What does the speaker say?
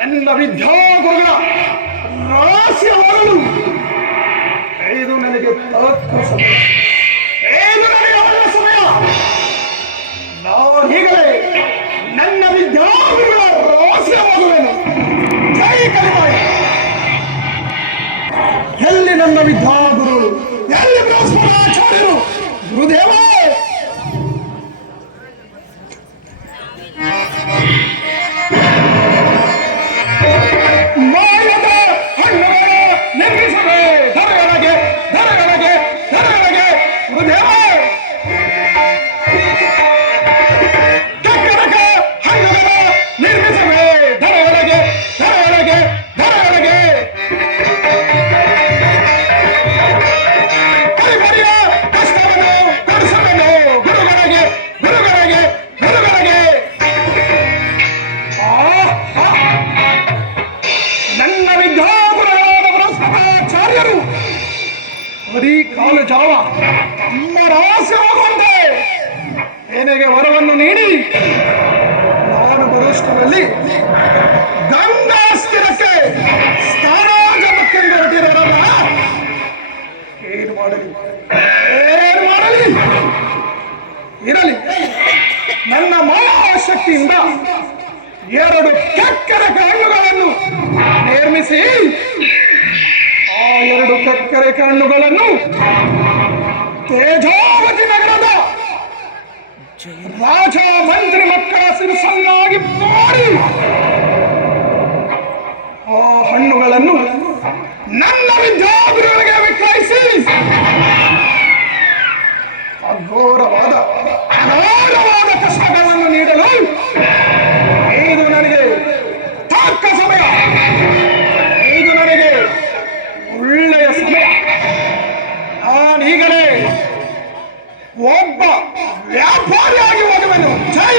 ನನ್ನ ವಿದ್ಯಾಗುರುಗಳ ರಹಸ್ಯವಾಗಲು ಇದು ನನಗೆ ತಕ್ಕ ಸಮಯ, ಇದು ನನಗೆ ಒಳ್ಳೆಯ ಸಮಯ. ನಾನೀಗಲೇ ನನ್ನ ವಿದ್ಯಾಗುರುಗಳ ರಹಸ್ಯವಾಗುವೆನು. ಜೈ ಕಲಿಮಾಯಿ. ಎಲ್ಲಿ ನನ್ನ ವಿದ್ಯಾಗುರು, ಎಲ್ಲಿ ಬೃಹಸ್ಪತಾಚಾರ್ಯರು? ಗುರುದೇವ, ಕಾಲು ಜಾವ ನಮ್ಮ ರಹಸ್ಯವಾಗುವಂತೆ ಏನೆಗೆ ವರವನ್ನು ನೀಡಿ ನಾನು ಬರುವಷ್ಟರಲ್ಲಿ ಗಂಗಾಸ್ತಿರಕ್ಕೆ ಸ್ಥಾನಜನಕ್ಕೆಂದು ಹೊರಟಿರೋರಲ್ಲ. ಏನು ಮಾಡಲಿ ಇರಲಿ. ನನ್ನ ಮಹಾಶಕ್ತಿಯಿಂದ 2 ಕೆಕ್ಕರೆ ಕಣ್ಣುಗಳನ್ನು ನಿರ್ಮಿಸಿ ಆ 2 ಕೆಕ್ಕರೆ ಕಣ್ಣುಗಳನ್ನು ತೇಜಾವತಿ ನಗರದ ರಾಜ ಮಂತ್ರಿ ಮಕ್ಕಳ ಸಿರಸನ್ನಾಗಿ ಮಾಡಿ ಆ ಹಣ್ಣುಗಳನ್ನು ನನ್ನ ವಿದ್ಯಾಗುರುಗಳಿಗೆ ವಿಕ್ರಯಿಸಿ ಅಘೋರವಾದ ಅಘೋರವಾದ ಕಷ್ಟಗಳನ್ನು ನೀಡಲು ಇದು ನನಗೆ ತಕ್ಕ ಸಮಯ, ಇದು ನನಗೆ ಒಳ್ಳೆಯ ಸಮಯ. ನಾನೀಗಲೇ ಒಬ್ಬ ವ್ಯಾಪಾರಿಯಾಗಿ ಹೋಗುವೆನು. ಜೈ